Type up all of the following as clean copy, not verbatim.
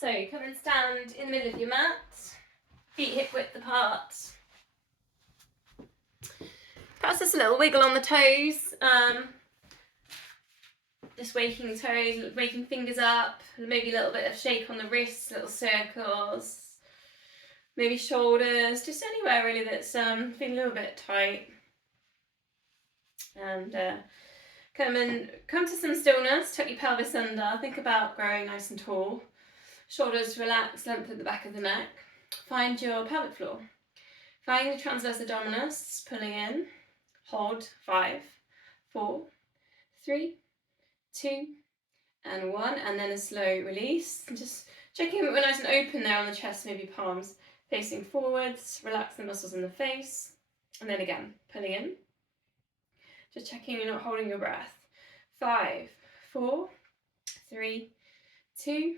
So come and stand in the middle of your mat, feet hip width apart. Perhaps just a little wiggle on the toes. Just waking toes, waking fingers up, maybe a little bit of shake on the wrists, little circles. Maybe shoulders, just anywhere really that's feeling a little bit tight. And come to some stillness, tuck your pelvis under, think about growing nice and tall. Shoulders relax, length at the back of the neck. Find your pelvic floor. Find the transverse abdominis, pulling in. Hold, 5, 4, 3, 2, and 1. And then a slow release. And just checking that we're nice and open there on the chest, maybe palms facing forwards. Relax the muscles in the face. And then again, pulling in. Just checking you're not holding your breath. 5, 4, 3, 2,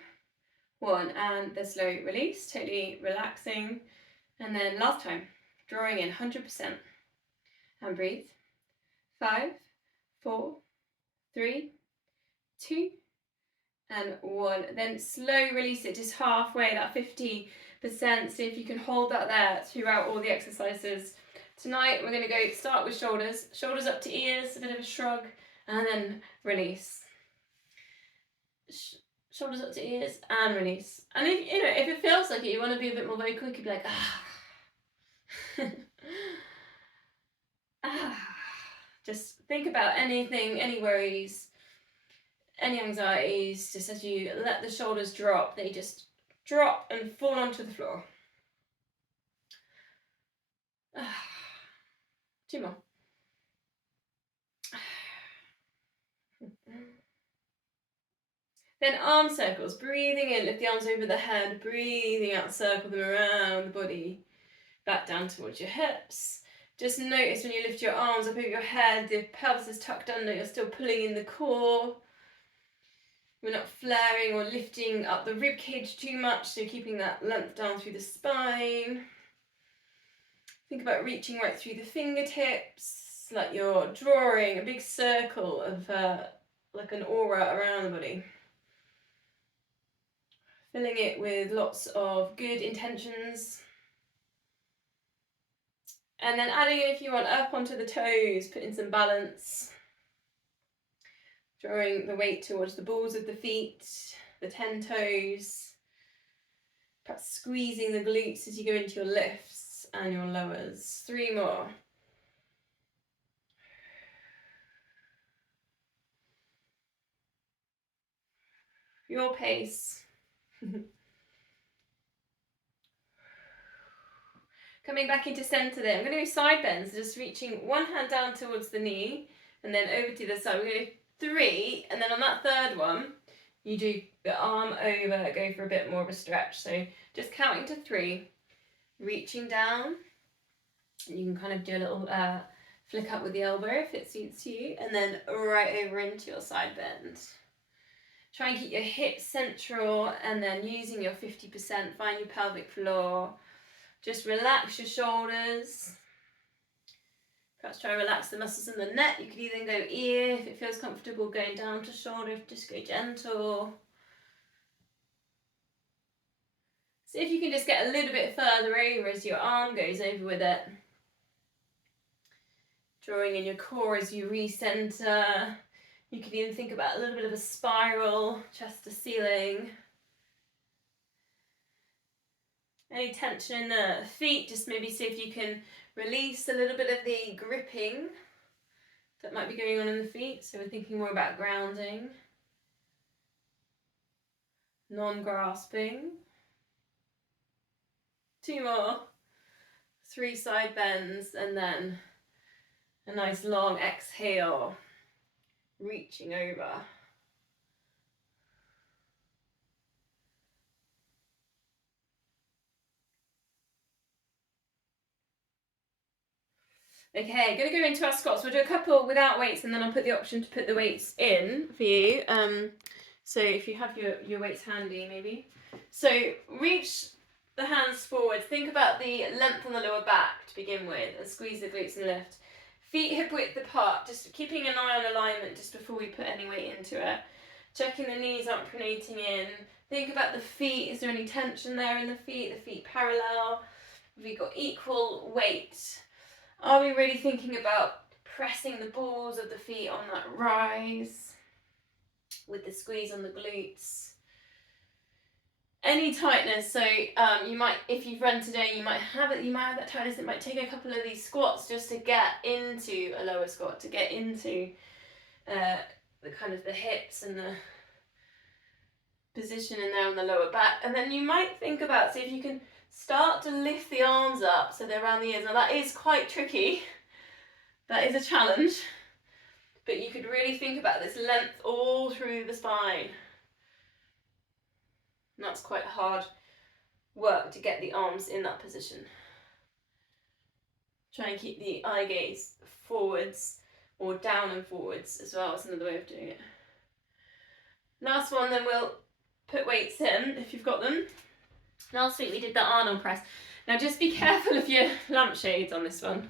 1. And the slow release, totally relaxing. And then last time, drawing in 100%. And breathe. 5, 4, 3, 2, and 1. Then slow release it, just halfway, that 50%. See if you can hold that there throughout all the exercises. Tonight we're going to go start with shoulders. Shoulders up to ears, a bit of a shrug, and then release. Shoulders up to ears and release. And if it feels like it, you want to be a bit more vocal, you could be like, ah. Just think about anything, any worries, any anxieties, just as you let the shoulders drop, they just drop and fall onto the floor. 2 more. Then arm circles, breathing in, lift the arms over the head, breathing out, circle them around the body, back down towards your hips. Just notice when you lift your arms up over your head, the pelvis is tucked under, you're still pulling in the core. We're not flaring or lifting up the rib cage too much, so keeping that length down through the spine. Think about reaching right through the fingertips, like you're drawing a big circle of like an aura around the body. Filling it with lots of good intentions. And then adding in, if you want, up onto the toes, put in some balance. Drawing the weight towards the balls of the feet, the 10 toes. Perhaps squeezing the glutes as you go into your lifts and your lowers. 3 more. Your pace. Coming back into centre there. I'm going to go side bends, just reaching one hand down towards the knee and then over to the side. We're going to go 3, and then on that third one, you do the arm over, go for a bit more of a stretch. So just counting to 3, reaching down. You can kind of do a little flick up with the elbow if it suits you, and then right over into your side bend. Try and keep your hips central, and then using your 50%, find your pelvic floor. Just relax your shoulders. Perhaps try and relax the muscles in the neck. You could even go ear if it feels comfortable going down to shoulder. Just go gentle. See if you can just get a little bit further over as your arm goes over with it. Drawing in your core as you recenter. You can even think about a little bit of a spiral, chest to ceiling. Any tension in the feet, just maybe see if you can release a little bit of the gripping that might be going on in the feet. So we're thinking more about grounding, non-grasping. 2 more. 3 side bends, and then a nice long exhale, reaching over. Okay, going to go into our squats. We'll do a couple without weights, and then I'll put the option to put the weights in for you. So if you have your weights handy, maybe. So reach the hands forward. Think about the length on the lower back to begin with, and squeeze the glutes and lift. Feet hip width apart, just keeping an eye on alignment just before we put any weight into it. Checking the knees aren't pronating in. Think about the feet. Is there any tension there in the feet parallel? Have we got equal weight? Are we really thinking about pressing the balls of the feet on that rise with the squeeze on the glutes? Any tightness, so you might, if you've run today, you might have that tightness. It might take a couple of these squats just to get into a lower squat, to get into the kind of the hips and the position in there on the lower back. And then you might think about, see if you can start to lift the arms up so they're around the ears. Now that is quite tricky, that is a challenge, but you could really think about this length all through the spine. And that's quite hard work to get the arms in that position. Try and keep the eye gaze forwards or down and forwards as well. That's another way of doing it. Last one, then we'll put weights in if you've got them. Last week we did the Arnold press. Now just be careful of your lampshades on this one.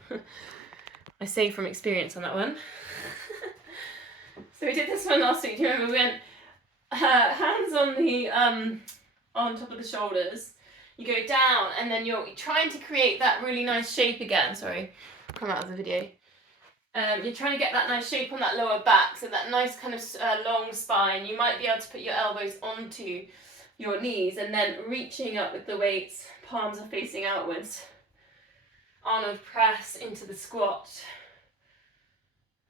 I say from experience on that one. So we did this one last week. Do you remember we went hands on the on top of the shoulders. You go down and then you're trying to create that really nice shape again. Sorry, come out of the video. You're trying to get that nice shape on that lower back, so that nice kind of long spine. You might be able to put your elbows onto your knees and then reaching up with the weights, palms are facing outwards. Arnold press into the squat.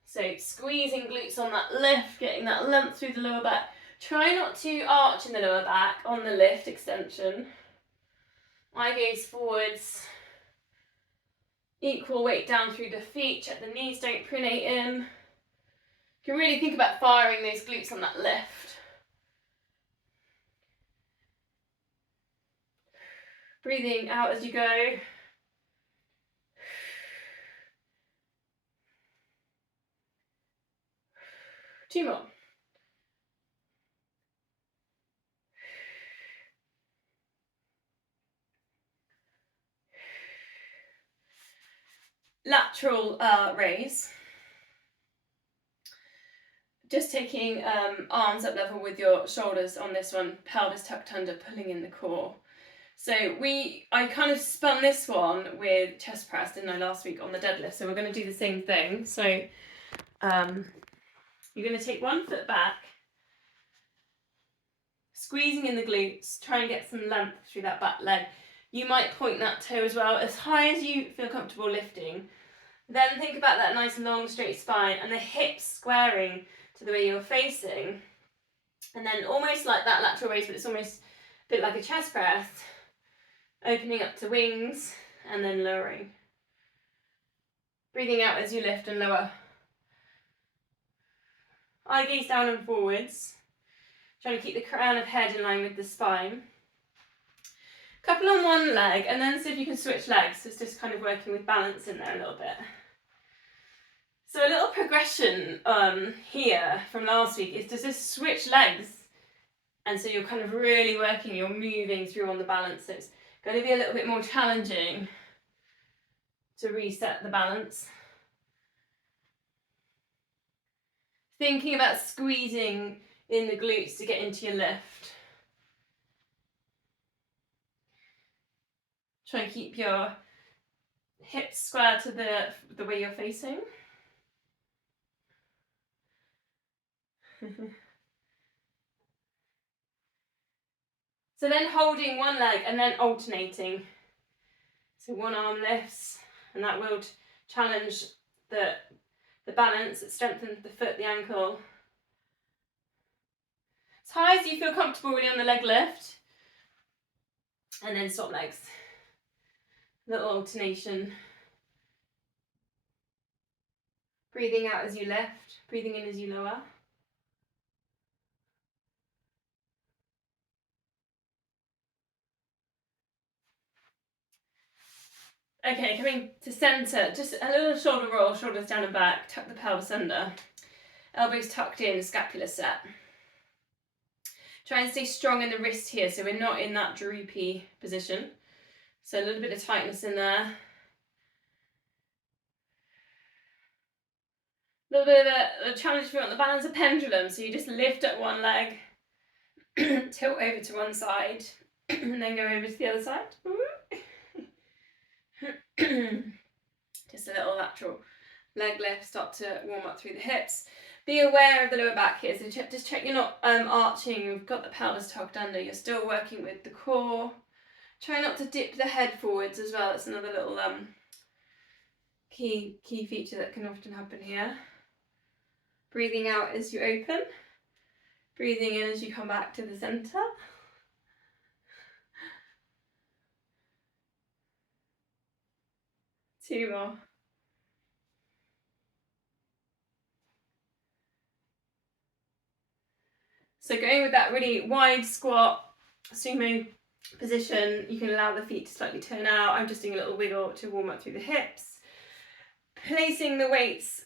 So squeezing glutes on that lift, getting that length through the lower back. Try not to arch in the lower back on the lift extension. Eye gaze forwards. Equal weight down through the feet. Check the knees don't pronate in. You can really think about firing those glutes on that lift. Breathing out as you go. Two more. Lateral raise. Just taking arms up level with your shoulders on this one, pelvis tucked under, pulling in the core. So I kind of spun this one with chest press, didn't I, last week on the deadlift. So we're going to do the same thing. So you're going to take one foot back, squeezing in the glutes, try and get some length through that back leg. You might point that toe as well, as high as you feel comfortable lifting. Then think about that nice long straight spine and the hips squaring to the way you're facing. And then almost like that lateral raise, but it's almost a bit like a chest press. Opening up to wings and then lowering. Breathing out as you lift and lower. Eye gaze down and forwards. Trying to keep the crown of head in line with the spine. Couple on one leg and then see if you can switch legs. So it's just kind of working with balance in there a little bit. So a little progression here from last week is to just switch legs. And so you're kind of really working, you're moving through on the balance. So it's going to be a little bit more challenging to reset the balance. Thinking about squeezing in the glutes to get into your lift. Try and keep your hips square to the way you're facing. So then holding one leg and then alternating. So one arm lifts and that will challenge the balance, it strengthens the foot, the ankle. As high as you feel comfortable really on the leg lift. And then swap legs. Little alternation. Breathing out as you lift, breathing in as you lower. Okay, coming to centre, just a little shoulder roll, shoulders down and back, tuck the pelvis under. Elbows tucked in, scapula set. Try and stay strong in the wrist here so we're not in that droopy position. So a little bit of tightness in there. A little bit of a challenge if you want the balance, a pendulum. So you just lift up one leg, tilt over to one side, and then go over to the other side. Just a little lateral leg lift, start to warm up through the hips. Be aware of the lower back here, so just check you're not arching, you've got the pelvis tucked under, you're still working with the core. Try not to dip the head forwards as well, that's another little key feature that can often happen here. Breathing out as you open, breathing in as you come back to the centre. Two more. So going with that really wide squat, sumo position, you can allow the feet to slightly turn out. I'm just doing a little wiggle to warm up through the hips. Placing the weights,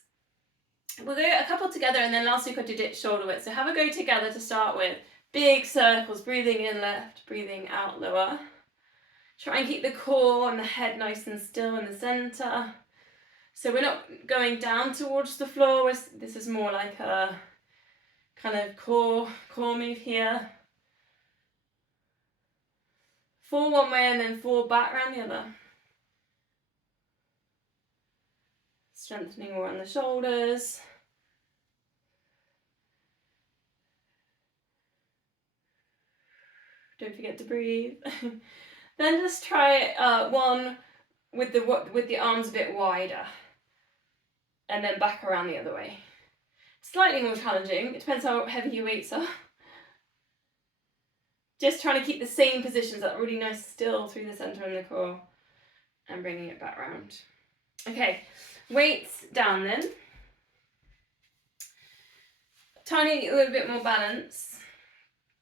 we'll do a couple together and then last week I did it shoulder width. So have a go together to start with. Big circles, breathing in left, breathing out lower. Try and keep the core and the head nice and still in the centre. So we're not going down towards the floor, this is more like a kind of core move here. 4 one way and then 4 back round the other. Strengthening around the shoulders. Don't forget to breathe. Then just try one with the arms a bit wider. And then back around the other way. Slightly more challenging, it depends how heavy your weights are. Just trying to keep the same positions, that really nice still through the centre and the core. And bringing it back round. Okay, weights down then. Tiny little bit more balance.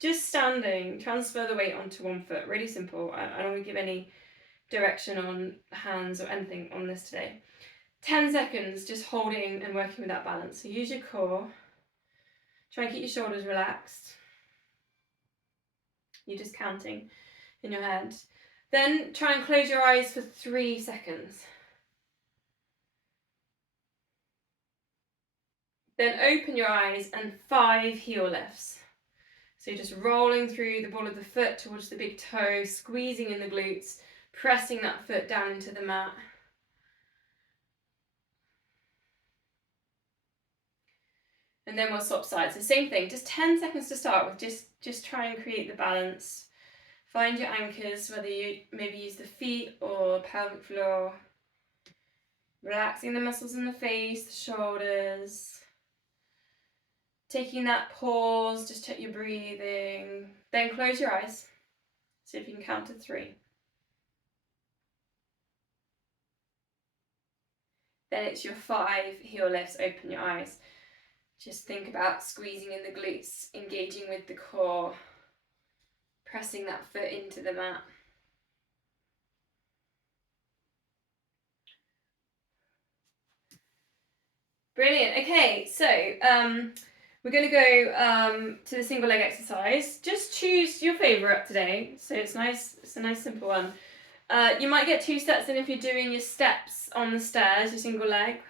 Just standing, transfer the weight onto one foot. Really simple. I don't want to give any direction on hands or anything on this today. 10 seconds just holding and working with that balance. So use your core. Try and keep your shoulders relaxed. You're just counting in your head. Then try and close your eyes for 3 seconds. Then open your eyes and 5 heel lifts. So you're just rolling through the ball of the foot towards the big toe, squeezing in the glutes, pressing that foot down into the mat. And then we'll swap sides. So same thing, just 10 seconds to start with. Just try and create the balance. Find your anchors, whether you maybe use the feet or pelvic floor. Relaxing the muscles in the face, the shoulders. Taking that pause, just check your breathing. Then close your eyes. See if you can count to 3. Then it's your 5 heel lifts, open your eyes. Just think about squeezing in the glutes, engaging with the core, pressing that foot into the mat. Brilliant. Okay, so we're going to go to the single leg exercise. Just choose your favourite today. So it's nice. It's a nice simple one. You might get 2 sets in if you're doing your steps on the stairs, your single leg.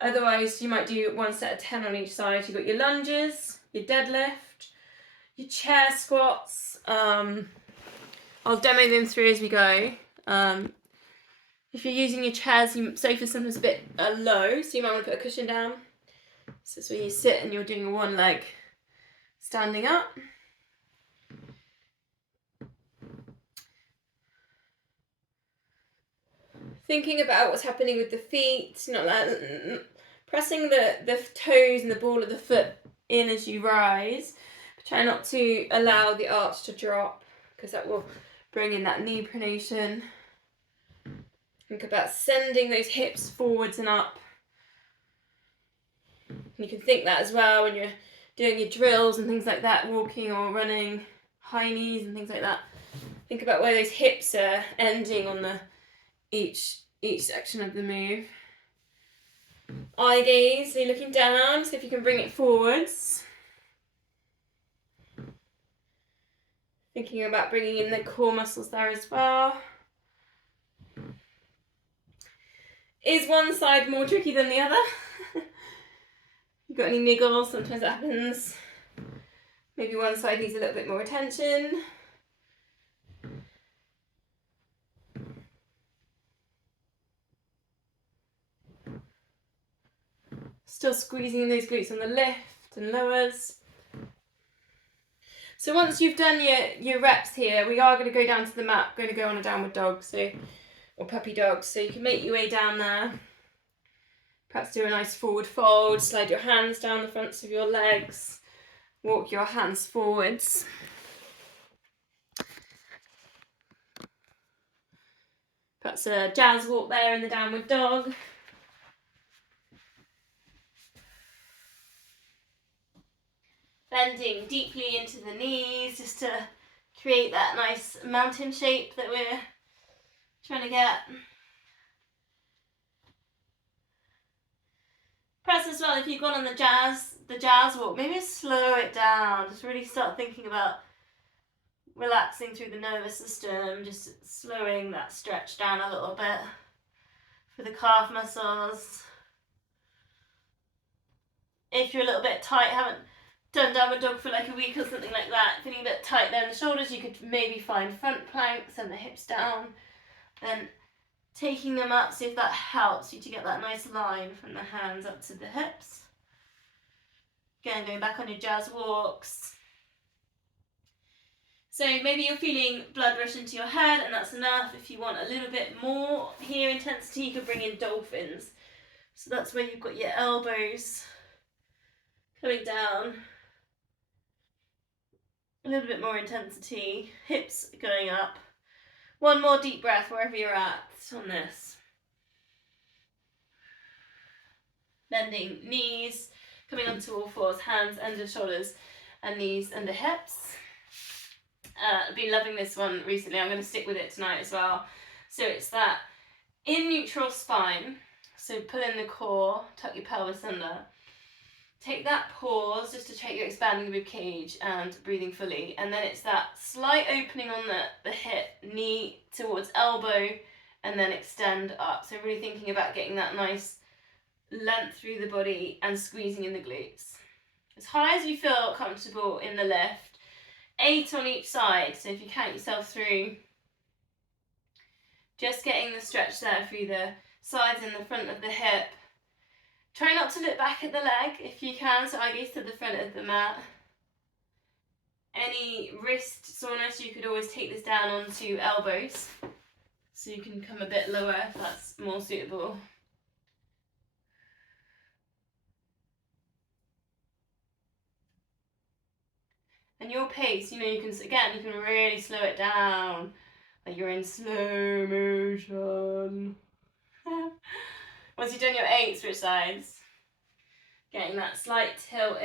Otherwise, you might do 1 set of 10 on each side. You've got your lunges, your deadlift, your chair squats. I'll demo them through as we go. If you're using your chairs, your sofa's sometimes a bit low, so you might want to put a cushion down. So this is where you sit and you're doing 1 leg standing up. Thinking about what's happening with the feet, not that, pressing the toes and the ball of the foot in as you rise. But try not to allow the arch to drop, because that will bring in that knee pronation. Think about sending those hips forwards and up. You can think that as well when you're doing your drills and things like that, walking or running, high knees and things like that. Think about where those hips are ending on the each section of the move. Eye gaze, so you're looking down, see if you can bring it forwards. Thinking about bringing in the core muscles there as well. Is one side more tricky than the other? you got any niggles? Sometimes that happens. Maybe one side needs a little bit more attention. Still squeezing those glutes on the lift and lowers. So once you've done your reps here, we are going to go down to the mat, going to go on a downward dog, or puppy dog. So you can make your way down there. Perhaps do a nice forward fold, slide your hands down the fronts of your legs, walk your hands forwards. Perhaps a jazz walk there in the downward dog. Bending deeply into the knees just to create that nice mountain shape that we're trying to get. Perhaps as well, if you've gone on the jazz walk, maybe slow it down. Just really start thinking about relaxing through the nervous system, just slowing that stretch down a little bit for the calf muscles. If you're a little bit tight, haven't done downward dog for like a week or something like that, feeling a bit tight there in the shoulders, you could maybe find front planks and the hips down, then taking them up, see if that helps you to get that nice line from the hands up to the hips. Again, going back on your jazz walks. So maybe you're feeling blood rush into your head and that's enough. If you want a little bit more here intensity, you could bring in dolphins. So that's where you've got your elbows coming down. A little bit more intensity, hips going up. One more deep breath wherever you're at on this. Bending knees, coming onto all fours, hands under shoulders and knees under hips. I've been loving this one recently. I'm going to stick with it tonight as well. So it's that in neutral spine. So pull in the core, tuck your pelvis under. Take that pause just to check you're expanding the rib cage and breathing fully. And then it's that slight opening on the hip, knee towards elbow, and then extend up. So really thinking about getting that nice length through the body and squeezing in the glutes. As high as you feel comfortable in the lift. 8 on each side. So if you count yourself through, just getting the stretch there through the sides and the front of the hip. Try not to look back at the leg if you can, so eye gaze to the front of the mat. Any wrist soreness, you could always take this down onto elbows, so you can come a bit lower if that's more suitable. And your pace, you can really slow it down, like you're in slow motion. Once you've done your 8, switch sides. Getting that slight tilt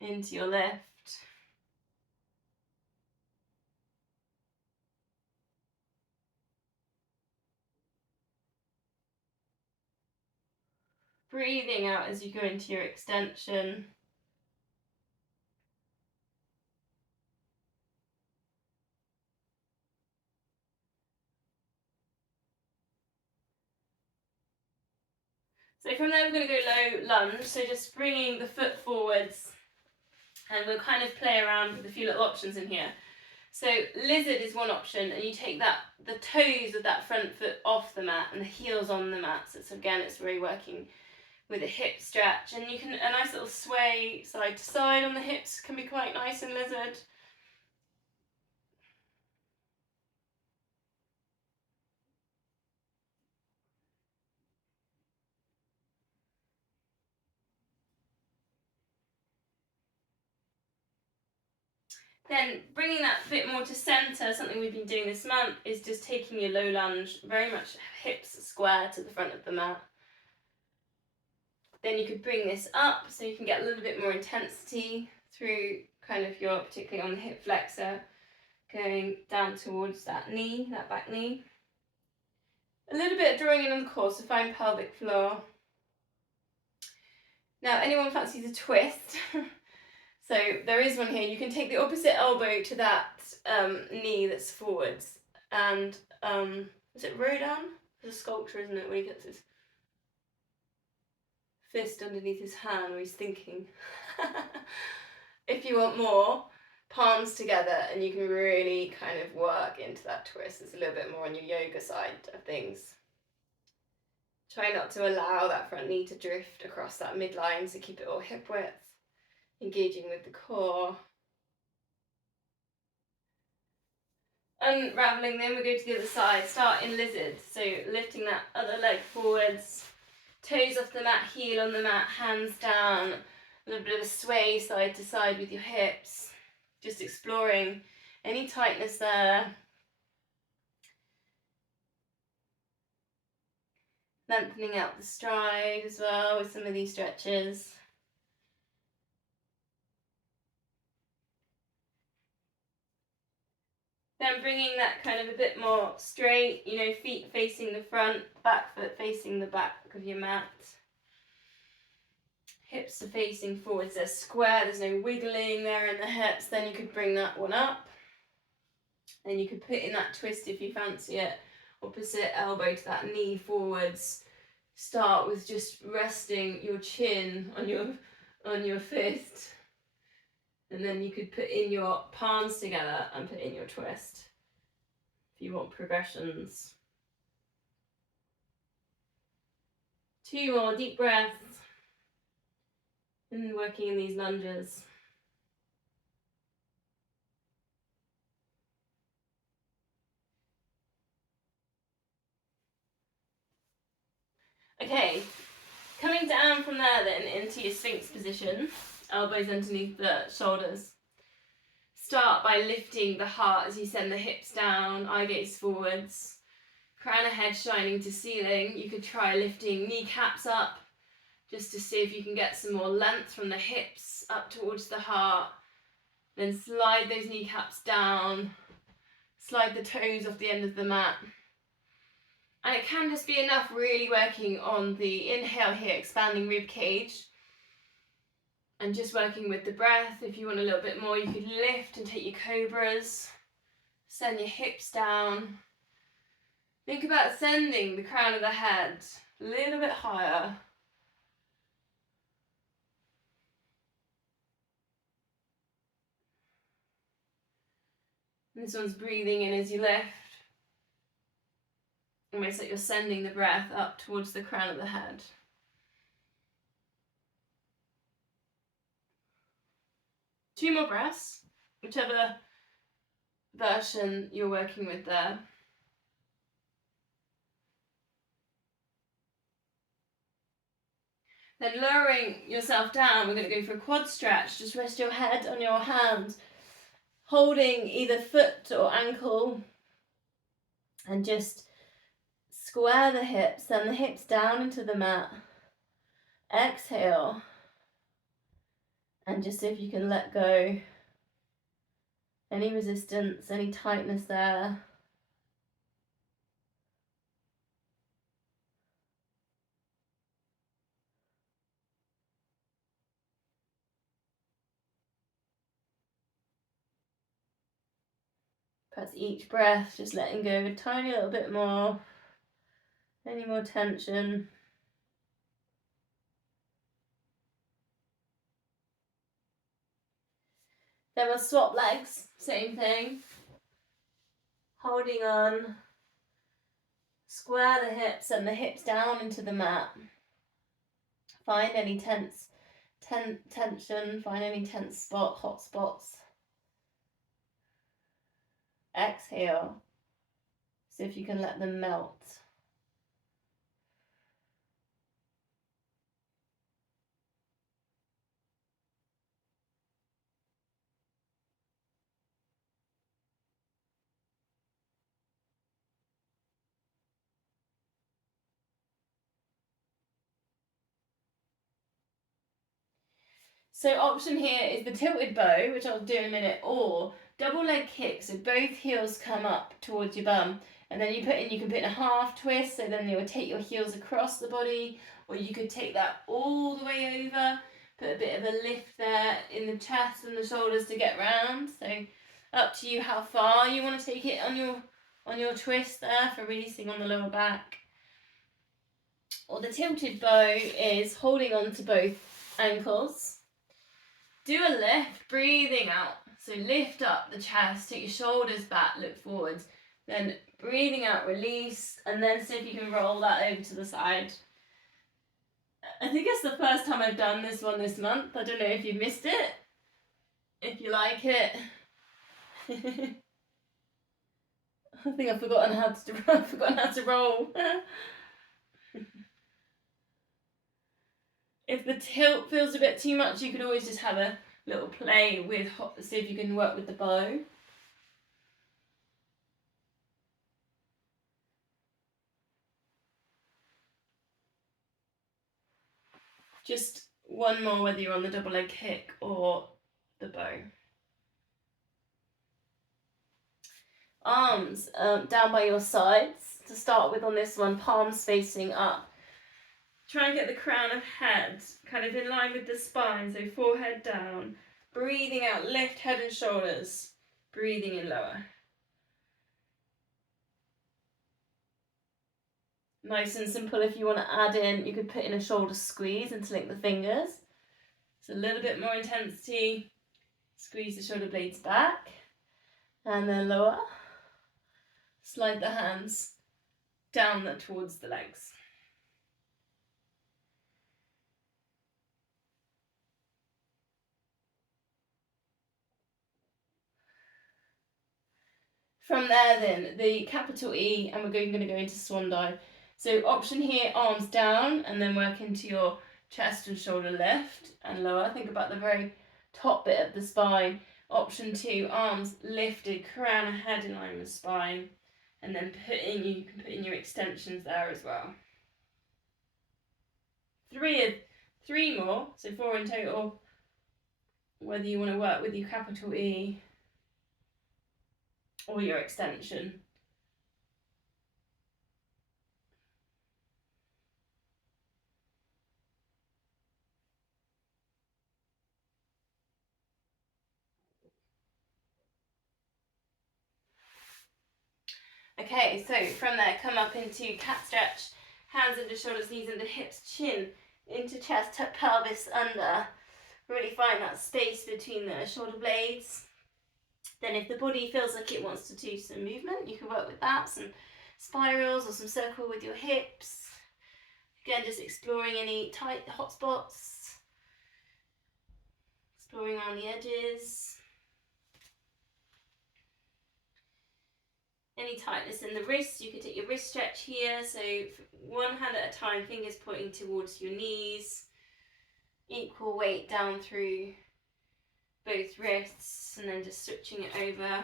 into your lift. Breathing out as you go into your extension. So from there we're going to go low lunge, so just bringing the foot forwards, and we'll kind of play around with a few little options in here. So lizard is one option, and you take the toes of that front foot off the mat and the heels on the mat. So again, it's really working with a hip stretch, and you can, a nice little sway side to side on the hips can be quite nice in lizard. Then bringing that bit more to centre, something we've been doing this month, is just taking your low lunge, very much hips square to the front of the mat. Then you could bring this up so you can get a little bit more intensity through kind of your, particularly on the hip flexor, going down towards that knee, that back knee. A little bit of drawing in on the core, so find pelvic floor. Now, anyone fancies a twist? So there is one here. You can take the opposite elbow to that knee that's forwards, and is it Rodin? It's a sculpture, isn't it? Where he gets his fist underneath his hand where he's thinking. If you want more, palms together, and you can really kind of work into that twist. It's a little bit more on your yoga side of things. Try not to allow that front knee to drift across that midline, so keep it all hip width, engaging with the core. Unraveling, then we go to the other side. Start in lizard, so lifting that other leg forwards, toes off the mat, heel on the mat, hands down, a little bit of a sway side to side with your hips, just exploring any tightness there. Lengthening out the stride as well with some of these stretches. Then bringing that kind of a bit more straight, you know, feet facing the front, back foot facing the back of your mat. Hips are facing forwards, they're square, there's no wiggling there in the hips. Then you could bring that one up. Then you could put in that twist if you fancy it. Opposite elbow to that knee forwards. Start with just resting your chin on your fist. And then you could put in your palms together and put in your twist if you want progressions. 2 more deep breaths and working in these lunges. Okay, coming down from there then into your Sphinx position, elbows underneath the shoulders. Start by lifting the heart as you send the hips down, eye gaze forwards, crown of head shining to ceiling. You could try lifting kneecaps up just to see if you can get some more length from the hips up towards the heart. Then slide those kneecaps down, slide the toes off the end of the mat. And it can just be enough really working on the inhale here, expanding rib cage. And just working with the breath. If you want a little bit more, you could lift and take your cobras. Send your hips down. Think about sending the crown of the head a little bit higher. And this one's breathing in as you lift. Almost like you're sending the breath up towards the crown of the head. Two more breaths, whichever version you're working with there. Then lowering yourself down, we're going to go for a quad stretch. Just rest your head on your hand, holding either foot or ankle, and just square the hips, send the hips down into the mat. Exhale, and just see if you can let go. Any resistance, any tightness there. Perhaps each breath, just letting go a tiny little bit more. Any more tension. Then we'll swap legs, same thing. Holding on. Square the hips and the hips down into the mat. Find any tension, find any tense spot, hot spots. Exhale. See if you can let them melt. So option here is the tilted bow, which I'll do in a minute, or double leg kick, so both heels come up towards your bum, and then you can put in a half twist, so then you would take your heels across the body, or you could take that all the way over, put a bit of a lift there in the chest and the shoulders to get round. So up to you how far you want to take it on your twist there for releasing on the lower back. Or the tilted bow is holding on to both ankles. Do a lift, breathing out. So lift up the chest, take your shoulders back, look forwards. Then breathing out, release, and then see if you can roll that over to the side. I think it's the first time I've done this one this month. I don't know if you missed it. If you like it. I think I've forgotten how to roll. If the tilt feels a bit too much, you could always just have a little play with, see if you can work with the bow. Just one more, whether you're on the double leg kick or the bow. Arms down by your sides. To start with on this one, palms facing up. Try and get the crown of head kind of in line with the spine, so forehead down. Breathing out, lift head and shoulders. Breathing in lower. Nice and simple. If you want to add in, you could put in a shoulder squeeze and link the fingers. So a little bit more intensity. Squeeze the shoulder blades back. And then lower. Slide the hands down towards the legs. From there then, the capital E, and we're going to go into swan dive. So option here, arms down, and then work into your chest and shoulder lift and lower. Think about the very top bit of the spine. Option 2, arms lifted, crown and head in line with spine. And then you can put in your extensions there as well. Three more, so 4 in total, whether you want to work with your capital E or your extension. Okay, so from there, come up into cat stretch, hands under shoulders, knees under hips, chin into chest, tuck pelvis under. Really find that space between the shoulder blades. Then if the body feels like it wants to do some movement, you can work with that, some spirals or some circle with your hips. Again, just exploring any tight hot spots, exploring around the edges. Any tightness in the wrists, you can take your wrist stretch here. So one hand at a time, fingers pointing towards your knees. Equal weight down through both wrists and then just switching it over.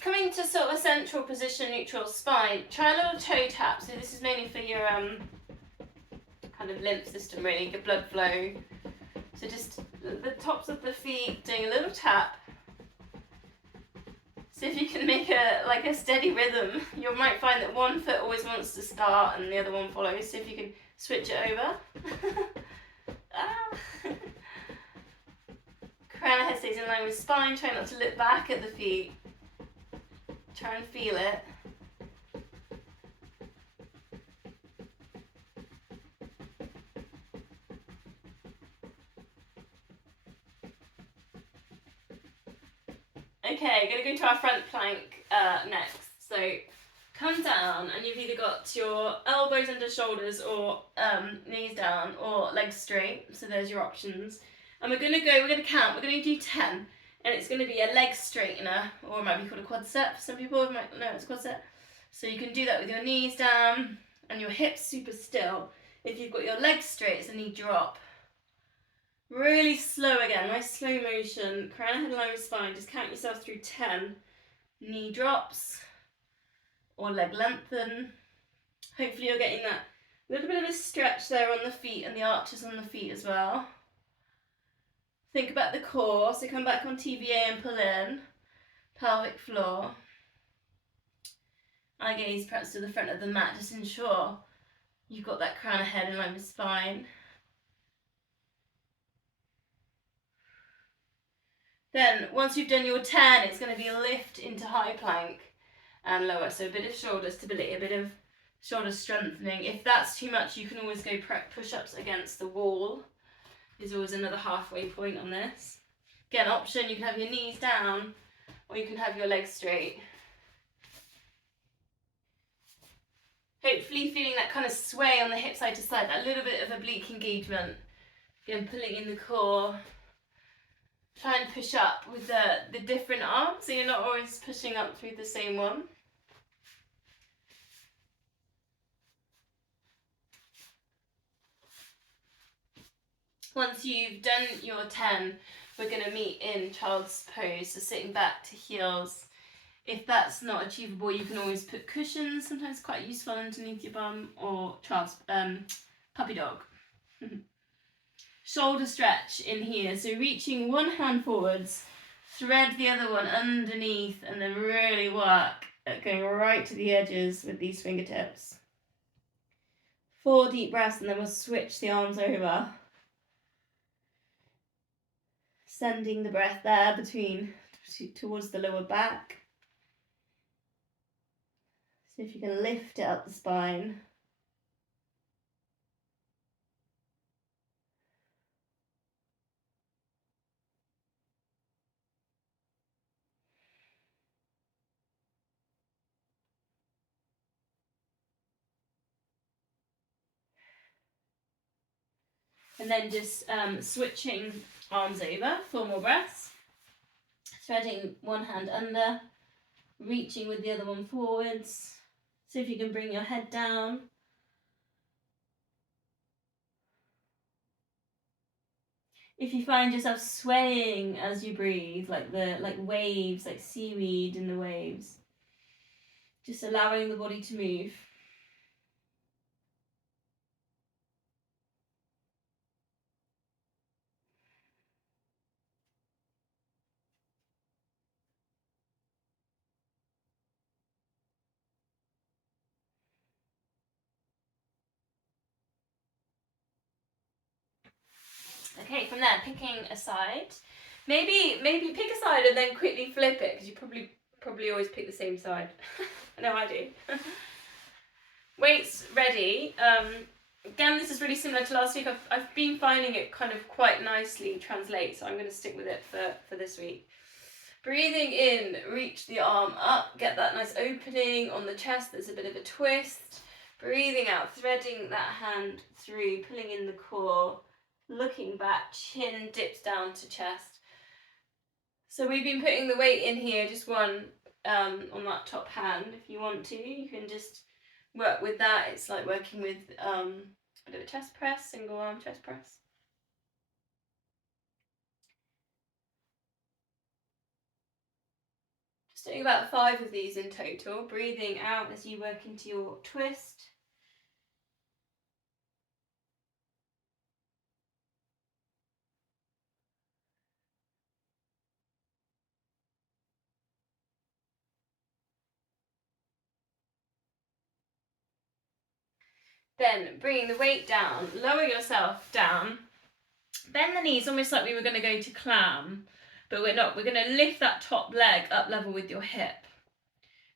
Coming to sort of a central position, neutral spine, try a little toe tap. So this is mainly for your kind of lymph system, really, good blood flow. So just the tops of the feet, doing a little tap. See if you can make a steady rhythm. You might find that one foot always wants to start and the other one follows. See if you can switch it over. Crown of head stays in line with spine. Try not to look back at the feet. Try and feel it. Okay, going to go into our front plank next. So come down and you've either got your elbows under shoulders or knees down or legs straight. So there's your options. And we're going to count, we're going to do 10. And it's going to be a leg straightener, or it might be called a quadricep. Some people might know it's a quadricep. So you can do that with your knees down and your hips super still. If you've got your legs straight, it's a knee drop. Really slow again, nice slow motion. Crown of head in line with spine. Just count yourself through 10. Knee drops or leg lengthen. Hopefully you're getting that little bit of a stretch there on the feet and the arches on the feet as well. Think about the core, so come back on TBA and pull in. Pelvic floor. Eye gaze perhaps to the front of the mat, just ensure you've got that crown of head in line with spine. Then once you've done your 10, it's going to be a lift into high plank and lower. So a bit of shoulder stability, a bit of shoulder strengthening. If that's too much, you can always go push-ups against the wall. There's always another halfway point on this. Again, option, you can have your knees down or you can have your legs straight. Hopefully feeling that kind of sway on the hip side to side, that little bit of oblique engagement. Again, pulling in the core. Try and push up with the different arms, so you're not always pushing up through the same one. Once you've done your 10, we're going to meet in child's pose, so sitting back to heels. If that's not achievable, you can always put cushions, sometimes quite useful underneath your bum, or child's puppy dog. Shoulder stretch in here, so reaching one hand forwards, thread the other one underneath, and then really work at going right to the edges with these fingertips. 4 deep breaths, and then we'll switch the arms over. Sending the breath there towards the lower back. See if you can lift it up the spine. And then just switching arms over, 4 more breaths. Threading one hand under, reaching with the other one forwards. See if you can bring your head down. If you find yourself swaying as you breathe, like waves, like seaweed in the waves, just allowing the body to move. Okay, from there, picking a side. Maybe pick a side and then quickly flip it, because you probably always pick the same side. I know I do. Weights ready. Again, this is really similar to last week. I've been finding it kind of quite nicely translate, so I'm going to stick with it for this week. Breathing in, reach the arm up, get that nice opening on the chest. There's a bit of a twist. Breathing out, threading that hand through, pulling in the core. Looking back, chin dips down to chest. So we've been putting the weight in here, just one on that top hand. If you want to, you can just work with that. It's like working with a bit of a chest press, single arm chest press. Just doing about 5 of these in total. Breathing out as you work into your twist. Then bringing the weight down, lower yourself down, bend the knees almost like we were going to go to clam, but we're not. We're going to lift that top leg up level with your hip.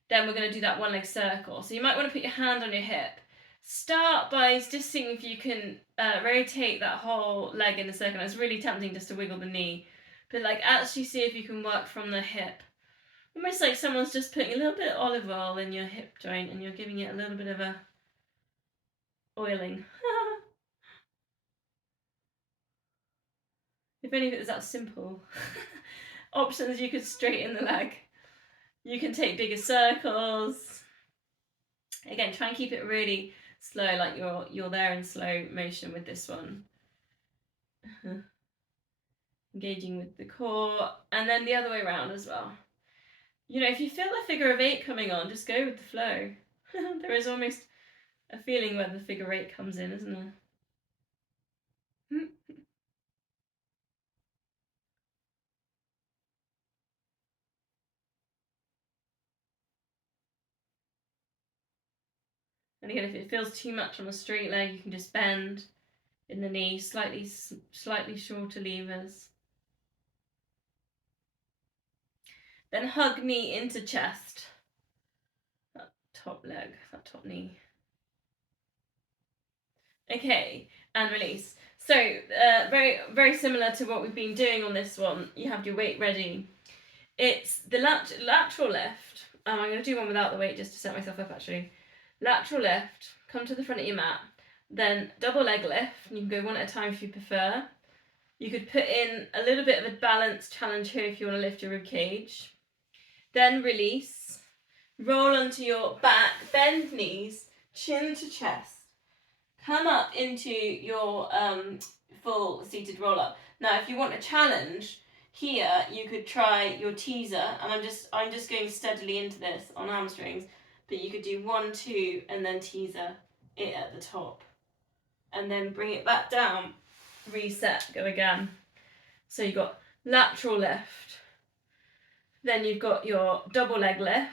Then we're going to do that one leg circle. So you might want to put your hand on your hip. Start by just seeing if you can rotate that whole leg in a circle. It's really tempting just to wiggle the knee, but like actually see if you can work from the hip. Almost like someone's just putting a little bit of olive oil in your hip joint and you're giving it a little bit of a oiling. If only it was that simple. Options, you could straighten the leg. You can take bigger circles. Again, try and keep it really slow, like you're there in slow motion with this one. Engaging with the core, and then the other way around as well. You know, if you feel the figure of 8 coming on, just go with the flow. There is almost a feeling where the figure 8 comes in, isn't there? And again, if it feels too much on the straight leg, you can just bend in the knee, slightly shorter levers. Then hug knee into chest. That top leg, that top knee. Okay, and release. So very, very similar to what we've been doing on this one. You have your weight ready. It's the lateral lift. I'm going to do one without the weight just to set myself up actually. Lateral lift, come to the front of your mat. Then double leg lift. You can go one at a time if you prefer. You could put in a little bit of a balance challenge here if you want to lift your rib cage. Then release. Roll onto your back, bend knees, chin to chest. Come up into your full seated roll up. Now, if you want a challenge, here you could try your teaser, and I'm just going steadily into this on hamstrings, but you could do 1, 2, and then teaser it at the top, and then bring it back down, reset, go again. So you've got lateral lift, then you've got your double leg lift,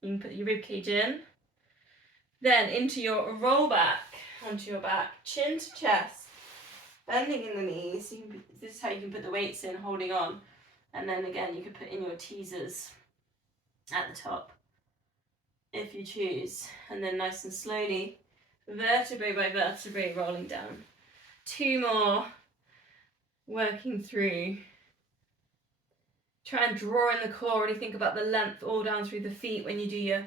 you can put your rib cage in, then into your roll back, onto your back, chin to chest, bending in the knees. This is how you can put the weights in, holding on. And then again, you could put in your teasers at the top, if you choose. And then nice and slowly, vertebrae by vertebrae, rolling down. 2 more, working through. Try and draw in the core, really think about the length all down through the feet when you do your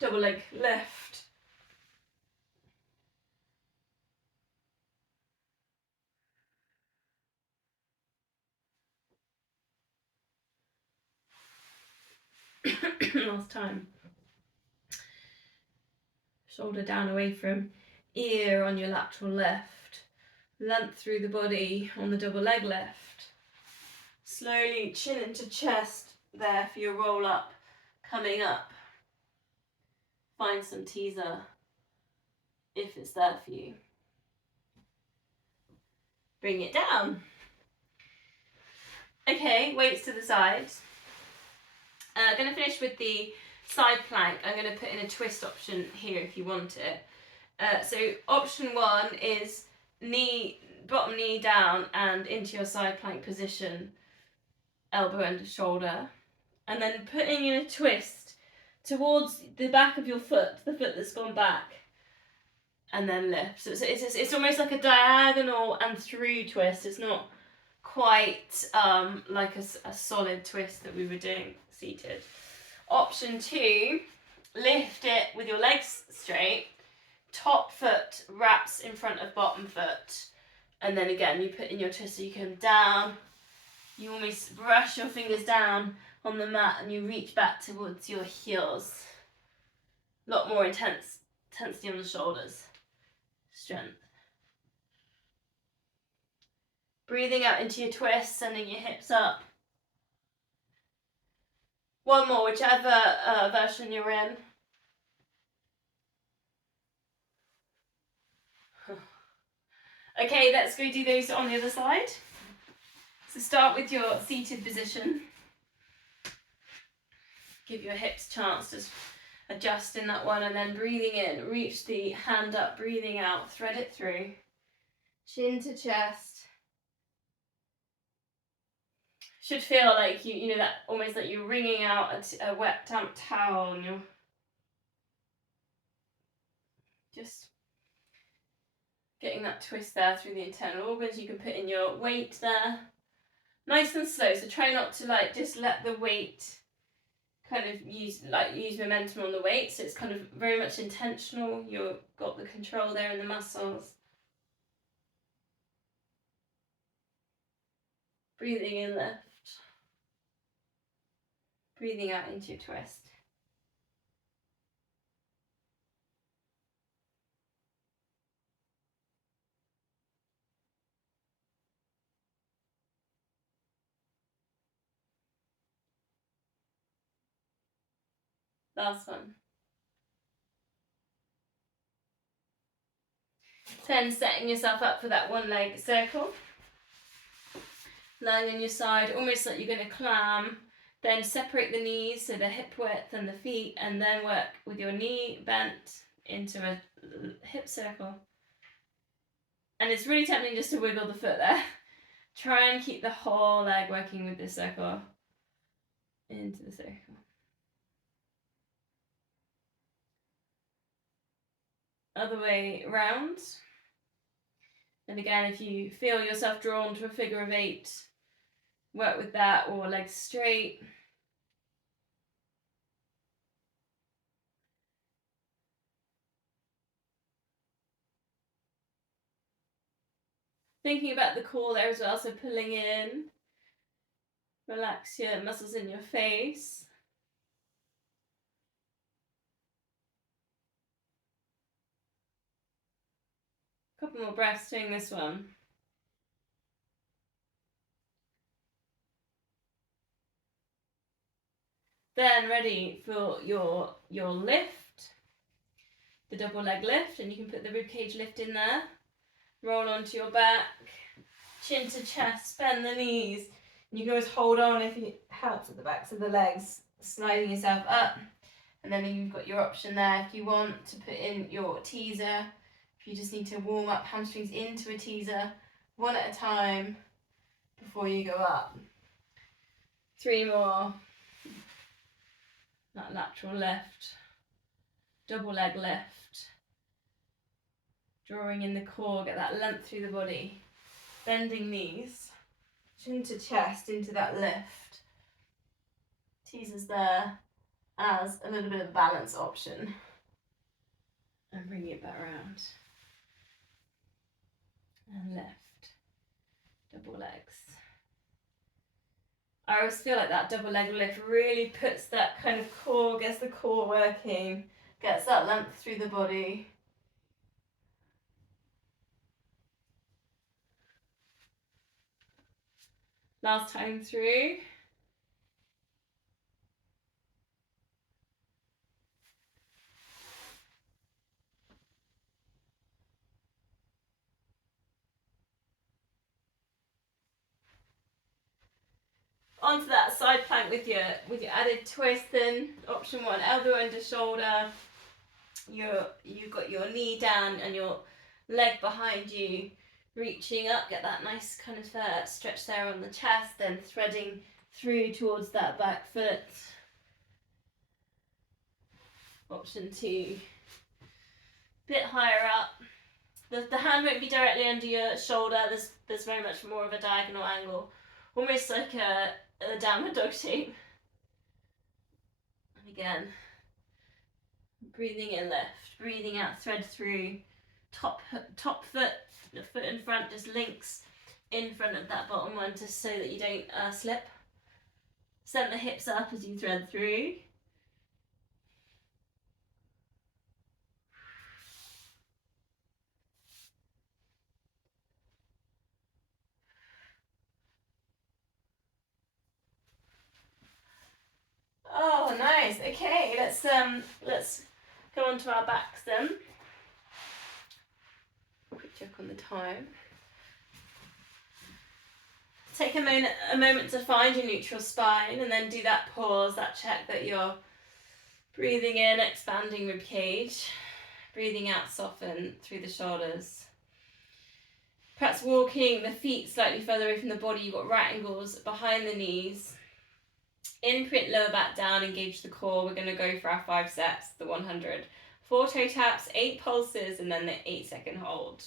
double leg lift. Last time. Shoulder down away from ear on your lateral lift. Length through the body on the double leg lift. Slowly chin into chest there for your roll up. Coming up. Find some teaser if it's there for you. Bring it down. Okay, weights to the sides. Going to finish with the side plank. I'm going to put in a twist option here if you want it. So option 1 is bottom knee down and into your side plank position, elbow and shoulder, and then putting in a twist towards the back of your foot, the foot that's gone back, and then lift. So it's almost like a diagonal and through twist. It's not quite like a solid twist that we were doing seated. Option 2, lift it with your legs straight, top foot wraps in front of bottom foot, and then again you put in your twist so you come down, you almost brush your fingers down on the mat and you reach back towards your heels. A lot more intensity on the shoulders, strength. Breathing out into your twist, sending your hips up. One more, whichever version you're in. Okay, let's go do those on the other side. So start with your seated position. Give your hips a chance to adjust in that one, and then breathing in, reach the hand up, breathing out, thread it through. Chin to chest. Should feel like you know that almost like you're wringing out a wet damp towel, and you're just getting that twist there through the internal organs. You can put in your weight there, nice and slow. So try not to just let the weight kind of use momentum on the weight. So it's kind of very much intentional. You've got the control there in the muscles. Breathing in lift. Breathing out into your twist. Last one. Then setting yourself up for that one leg circle. Lying on your side, almost like you're going to clam. Then separate the knees, so the hip width and the feet, and then work with your knee bent into a hip circle. And it's really tempting just to wiggle the foot there. Try and keep the whole leg working with this circle. into the circle. Other way round. And again, if you feel yourself drawn to a figure of 8, work with that, or legs straight. Thinking about the core there as well, so pulling in. Relax your muscles in your face. Couple more breaths doing this one. Then ready for your lift, the double leg lift, and you can put the ribcage lift in there. Roll onto your back, chin to chest, bend the knees. And you can always hold on if it helps at the backs of the legs, sliding yourself up. And then you've got your option there if you want to put in your teaser. If you just need to warm up hamstrings into a teaser, one at a time before you go up. 3 more. That lateral lift, double leg lift. Drawing in the core, get that length through the body. Bending knees, chin to chest into that lift. Teasers there as a little bit of balance option. And bring it back around. And lift. Double legs. I always feel like that double leg lift really puts that kind of core, gets the core working, gets that length through the body. Last time through. Onto that side plank with your added twist. Then option 1, elbow under shoulder. You've got your knee down and your leg behind you, reaching up. Get that nice kind of stretch there on the chest. Then threading through towards that back foot. Option 2, bit higher up. The hand won't be directly under your shoulder. There's very much more of a diagonal angle, almost like a downward dog shape. And again, breathing in, lift, breathing out, thread through. Top foot, the foot in front just links in front of that bottom one, just so that you don't slip. Send the hips up as you thread through. Oh, nice. Okay, let's go on to our backs then. Quick check on the time. Take a moment to find your neutral spine, and then do that pause, that check that you're breathing in, expanding rib cage. Breathing out, soften through the shoulders. Perhaps walking the feet slightly further away from the body. You've got right angles behind the knees. Imprint lower back down, engage the core. We're going to go for our 5 sets, the 100. 4 toe taps, 8 pulses, and then the 8-second hold.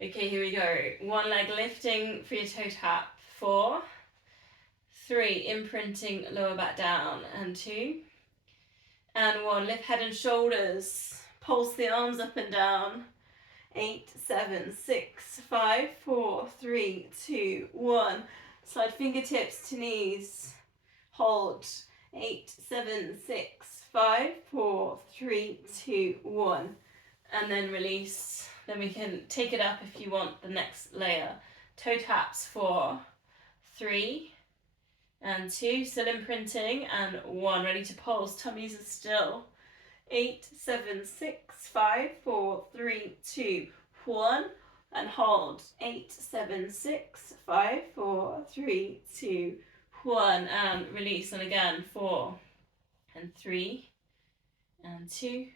Okay, here we go. 1 leg lifting for your toe tap. 4, 3, imprinting lower back down, and 2, and 1. Lift head and shoulders. Pulse the arms up and down. 8, 7, 6, 5, 4, 3, 2, 1. Slide fingertips to knees. Hold. 8, 7, 6, 5, 4, 3, 2, 1. And then release. Then we can take it up if you want the next layer. Toe taps. 4, 3, and 2. Still imprinting. And 1. Ready to pulse. Tummies are still. 8, 7, 6, 5, 4, 3, 2, 1. And hold. 8, 7, 6, 5, 4, 3, 2, 1. And release. And again, 4, and 3, and 2,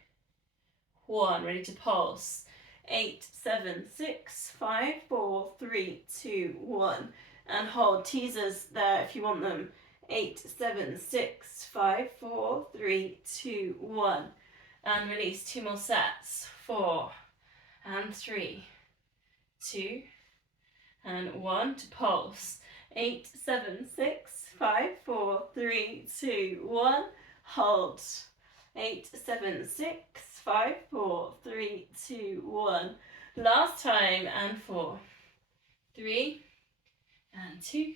1. Ready to pulse. 8, 7, 6, 5, 4, 3, 2, 1. And hold. Teasers there if you want them. 8, 7, 6, 5, 4, 3, 2, 1. And release. 2 more sets. 4 and 3, 2 and 1 to pulse. 8, 7, 6, 5, 4, 3, 2, 1. Hold. 8, 7, 6, 5, 4, 3, 2, 1. Last time, and 4, 3, and 2,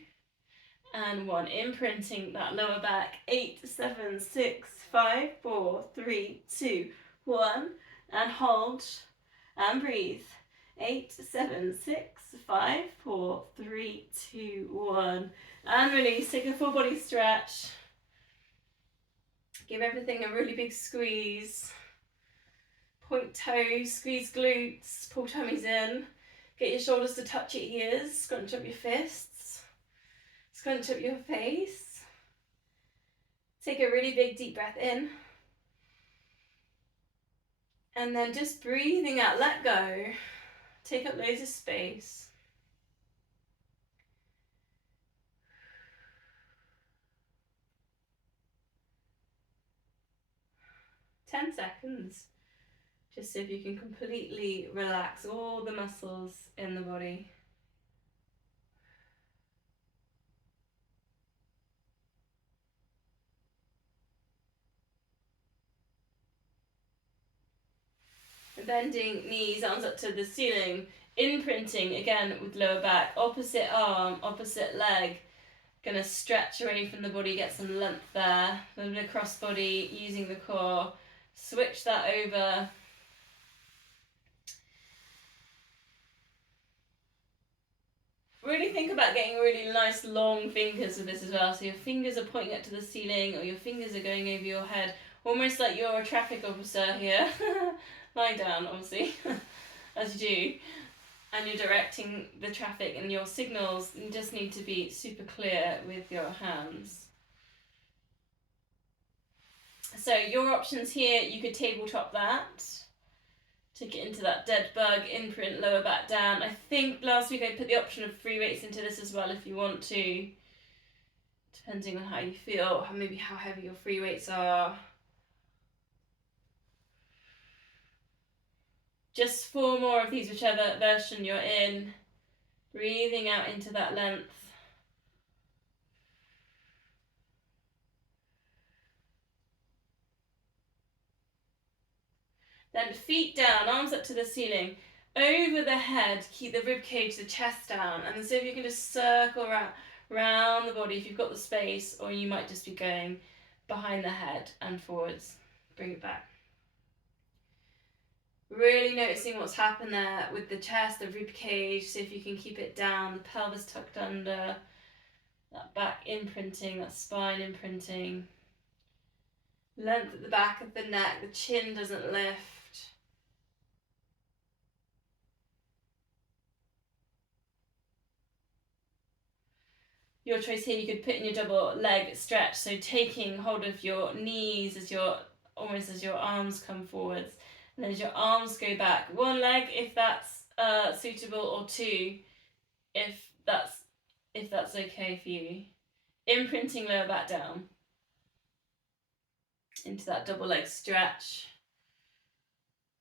and 1. Imprinting that lower back. 8, 7, 6, 5, 4, 3, 2, 1. And hold. And breathe. 8, 7, 6, 5, 4, 3, 2, 1. And release. Take a full body stretch. Give everything a really big squeeze. Point toes, squeeze glutes, pull tummies in. Get your shoulders to touch your ears, scrunch up your fists, scrunch up your face. Take a really big deep breath in. And then just breathing out, let go. Take up loads of space. 10 seconds. Just see if you can completely relax all the muscles in the body. Bending knees, arms up to the ceiling. Imprinting again with lower back. Opposite arm, opposite leg. Gonna stretch away from the body, get some length there. A little bit of cross body, using the core. Switch that over. Really think about getting really nice long fingers with this as well. So your fingers are pointing up to the ceiling, or your fingers are going over your head, almost like you're a traffic officer here. Lie down, obviously, as you do. And you're directing the traffic, and your signals just need to be super clear with your hands. So your options here, you could tabletop that. Take it into that dead bug, imprint, lower back down. I think last week I put the option of free weights into this as well if you want to. Depending on how you feel, maybe how heavy your free weights are. Just 4 more of these, whichever version you're in. Breathing out into that length. Then feet down, arms up to the ceiling. Over the head, keep the rib cage, the chest down. And then so if you can just circle around the body if you've got the space, or you might just be going behind the head and forwards. Bring it back. Really noticing what's happened there with the chest, the rib cage. See if you can keep it down, the pelvis tucked under, that back imprinting, that spine imprinting. Length at the back of the neck, the chin doesn't lift. Your choice here, you could put in your double leg stretch, so taking hold of your knees as almost as your arms come forwards, and then as your arms go back, one leg if that's suitable, or 2 if that's okay for you. Imprinting lower back down into that double leg stretch.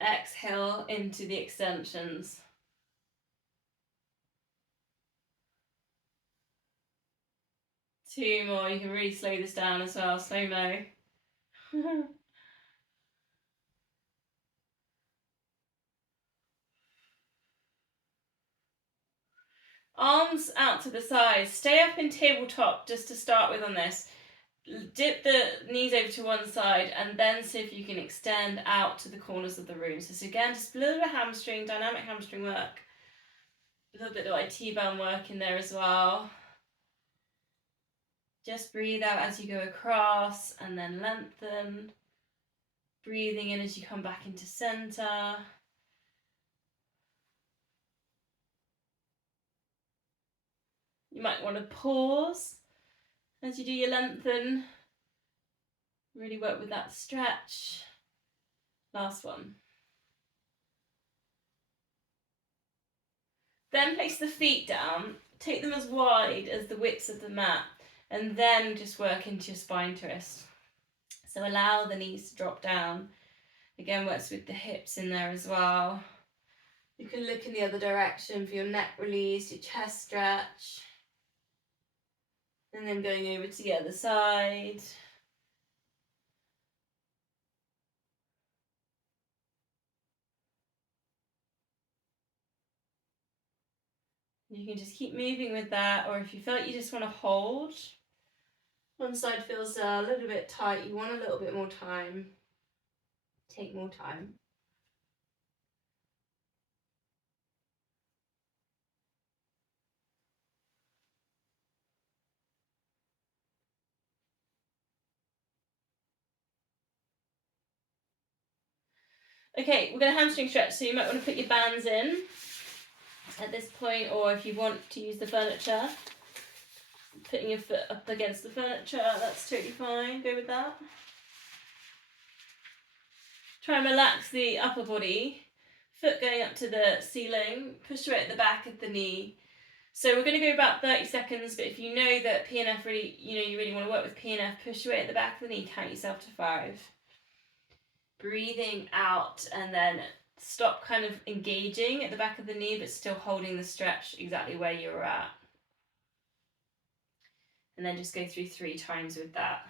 Exhale into the extensions. 2 more. You can really slow this down as well, slow-mo. Arms out to the sides. Stay up in tabletop just to start with on this. Dip the knees over to one side, and then see if you can extend out to the corners of the room. So again, just a little bit of hamstring, dynamic hamstring work. A little bit of IT band work in there as well. Just breathe out as you go across, and then lengthen. Breathing in as you come back into center. You might want to pause as you do your lengthen. Really work with that stretch. Last one. Then place the feet down. Take them as wide as the widths of the mat, and then just work into your spine twist. So allow the knees to drop down. Again, works with the hips in there as well. You can look in the other direction for your neck release, your chest stretch. And then going over to the other side. You can just keep moving with that, or if you feel like you just want to hold, one side feels a little bit tight, you want a little bit more time, take more time. Okay, we're going to hamstring stretch, so you might want to put your bands in at this point, or if you want to use the furniture, putting your foot up against the furniture, that's totally fine, go with that. Try and relax the upper body, foot going up to the ceiling, push away at the back of the knee. So we're going to go about 30 seconds, but if you know that PNF really, you really want to work with PNF, push away at the back of the knee, count yourself to 5. Breathing out and then stop kind of engaging at the back of the knee, but still holding the stretch exactly where you were at. And then just go through 3 times with that.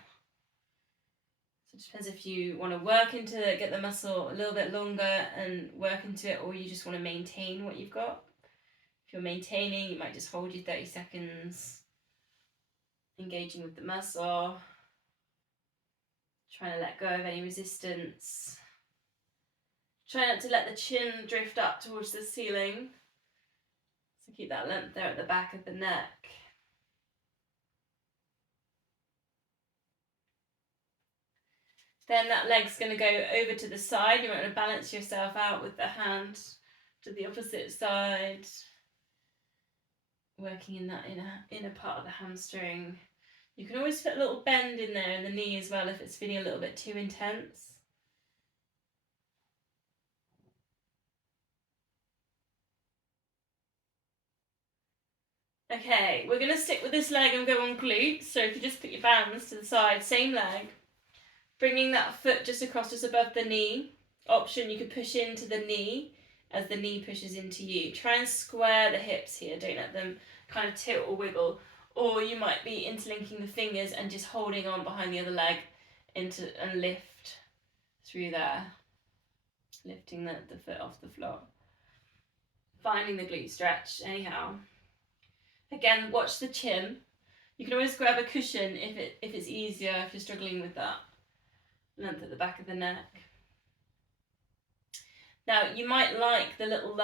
So it depends if you want to work into it, get the muscle a little bit longer and work into it, or you just want to maintain what you've got. If you're maintaining, you might just hold your 30 seconds, engaging with the muscle, trying to let go of any resistance. Try not to let the chin drift up towards the ceiling. So keep that length there at the back of the neck. Then that leg's going to go over to the side. You might want to balance yourself out with the hand to the opposite side. Working in that inner part of the hamstring. You can always put a little bend in there in the knee as well if it's feeling a little bit too intense. Okay, we're going to stick with this leg and go on glutes. So if you just put your bands to the side, same leg. Bringing that foot just across, just above the knee. Option, you could push into the knee as the knee pushes into you. Try and square the hips here, don't let them kind of tilt or wiggle. Or you might be interlinking the fingers and just holding on behind the other leg and lift through there. Lifting the foot off the floor. Finding the glute stretch anyhow. Again, watch the chin. You can always grab a cushion if it's easier, if you're struggling with that. Length at the back of the neck. Now, you might like the little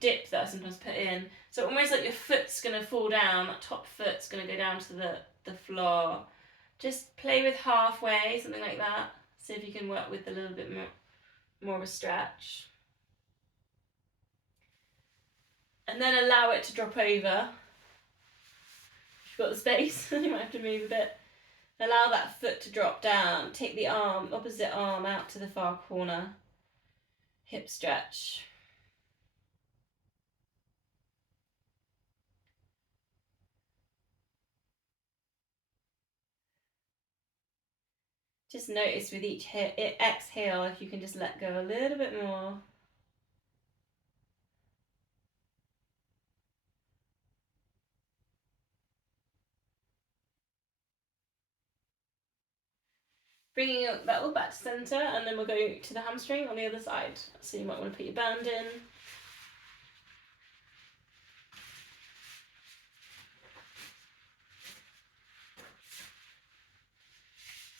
dip that I sometimes put in. So almost like your foot's going to fall down, that top foot's going to go down to the floor. Just play with halfway, something like that. See if you can work with a little bit more of a stretch. And then allow it to drop over. If you've got the space, you might have to move a bit. Allow that foot to drop down. Take the opposite arm out to the far corner. Hip stretch. Just notice with each exhale if you can just let go a little bit more. Bringing that all back to centre, and then we'll go to the hamstring on the other side. So you might want to put your band in.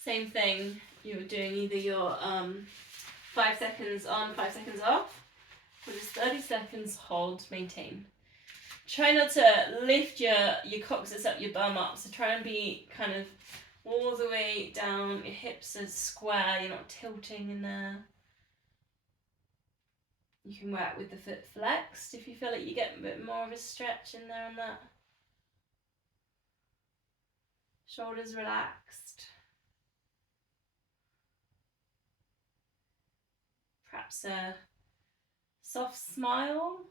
Same thing, you're doing either your 5 seconds on, 5 seconds off, or just 30 seconds, hold, maintain. Try not to lift your coccyx up, your bum up, so try and be kind of all the way down, your hips are square, you're not tilting in there. You can work with the foot flexed if you feel like you get a bit more of a stretch in there on that. Shoulders relaxed. Perhaps a soft smile.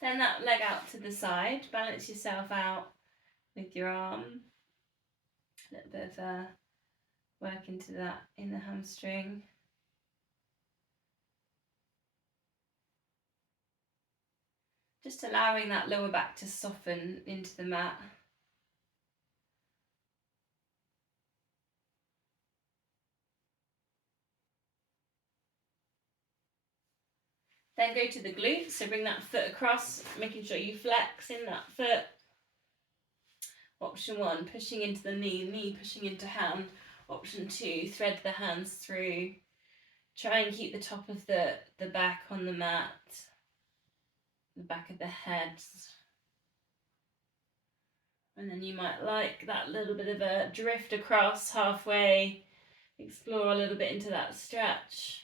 Then that leg out to the side, balance yourself out with your arm. A little bit of work into that in the hamstring. Just allowing that lower back to soften into the mat. Then go to the glutes, so bring that foot across, making sure you flex in that foot. Option 1, pushing into the knee pushing into hand. Option 2, thread the hands through. Try and keep the top of the back on the mat, the back of the head. And then you might like that little bit of a drift across halfway, explore a little bit into that stretch.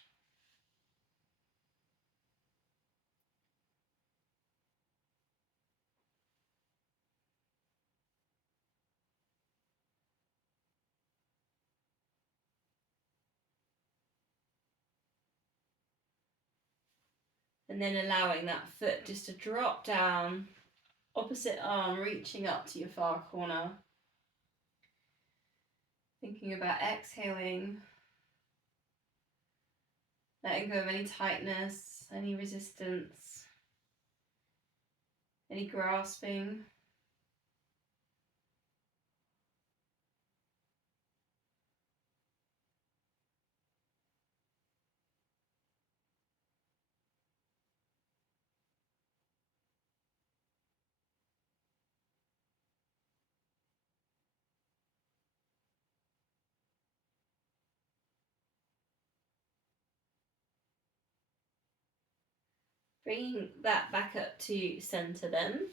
And then allowing that foot just to drop down, opposite arm reaching up to your far corner. Thinking about exhaling, letting go of any tightness, any resistance, any grasping. Bringing that back up to centre then.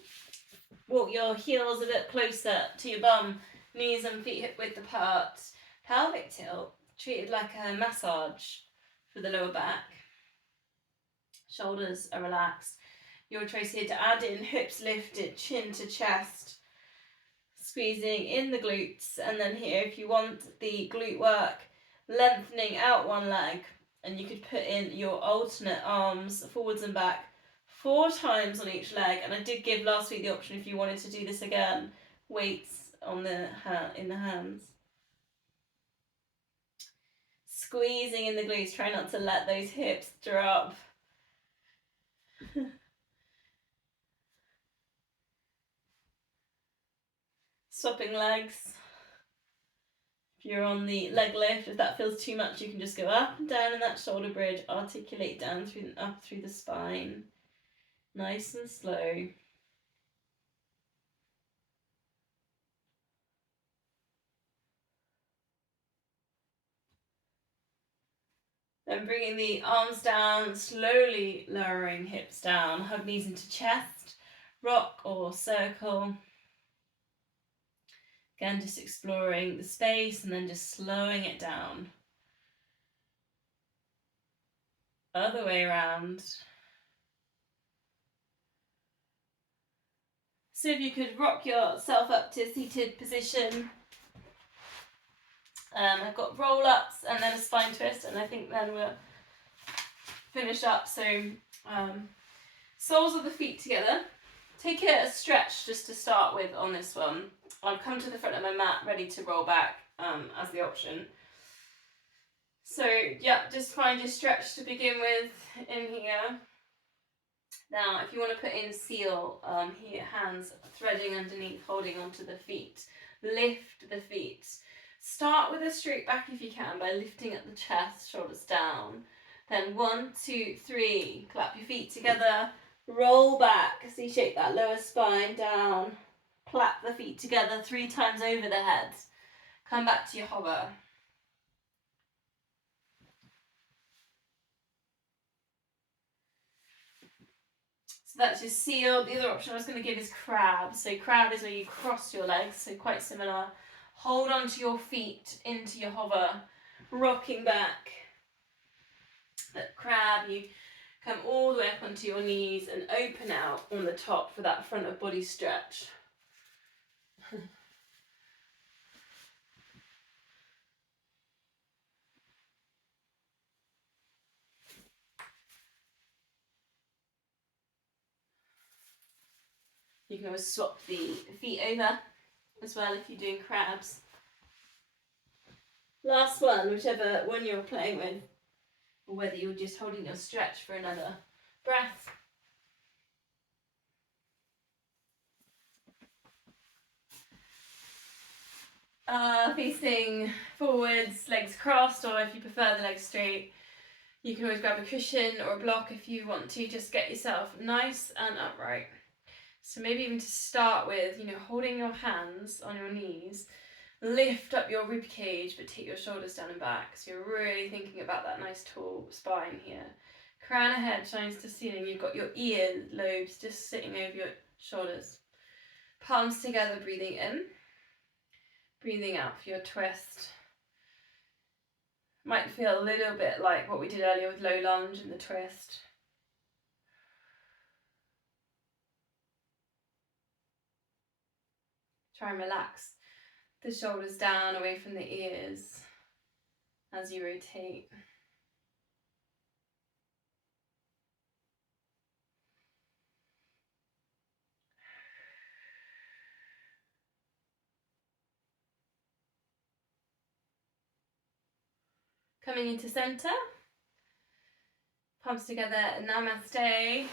Walk your heels a bit closer to your bum, knees and feet hip width apart. Pelvic tilt, treated like a massage for the lower back. Shoulders are relaxed. Your choice here to add in hips lifted, chin to chest. Squeezing in the glutes, and then here if you want the glute work, lengthening out one leg, and you could put in your alternate arms forwards and back 4 times on each leg. And I did give last week the option if you wanted to do this again, weights on the in the hands. Squeezing in the glutes, try not to let those hips drop. Swapping legs. If you're on the leg lift, if that feels too much, you can just go up and down in that shoulder bridge, articulate down through and up through the spine. Nice and slow. Then bringing the arms down, slowly lowering hips down, hug knees into chest, rock or circle. Again, just exploring the space and then just slowing it down. Other way around. So if you could rock yourself up to a seated position. I've got roll-ups and then a spine twist, and I think then we'll finish up. So soles of the feet together. Take a stretch just to start with on this one. I'll come to the front of my mat ready to roll back as the option. So yeah, just find your stretch to begin with in here. Now if you want to put in seal, here, hands threading underneath, holding onto the feet. Lift the feet. Start with a straight back if you can by lifting at the chest, shoulders down. Then 1, 2, 3, clap your feet together, roll back, so you shape that lower spine down, clap the feet together 3 times over the head. Come back to your hover. So that's your seal. The other option I was going to give is crab. So crab is where you cross your legs, so quite similar. Hold onto your feet into your hover, rocking back. That crab, you come all the way up onto your knees and open out on the top for that front of body stretch. You can always swap the feet over as well if you're doing crabs. Last one, whichever one you're playing with, or whether you're just holding your stretch for another breath. Facing forwards, legs crossed, or if you prefer the legs straight, you can always grab a cushion or a block if you want to just get yourself nice and upright. So maybe even to start with, holding your hands on your knees, lift up your rib cage but take your shoulders down and back. So you're really thinking about that nice tall spine here. Crown of head shines to ceiling. You've got your ear lobes just sitting over your shoulders. Palms together, breathing in. Breathing out for your twist. Might feel a little bit like what we did earlier with low lunge and the twist. Try and relax the shoulders down away from the ears as you rotate. Coming into center. Palms together, namaste.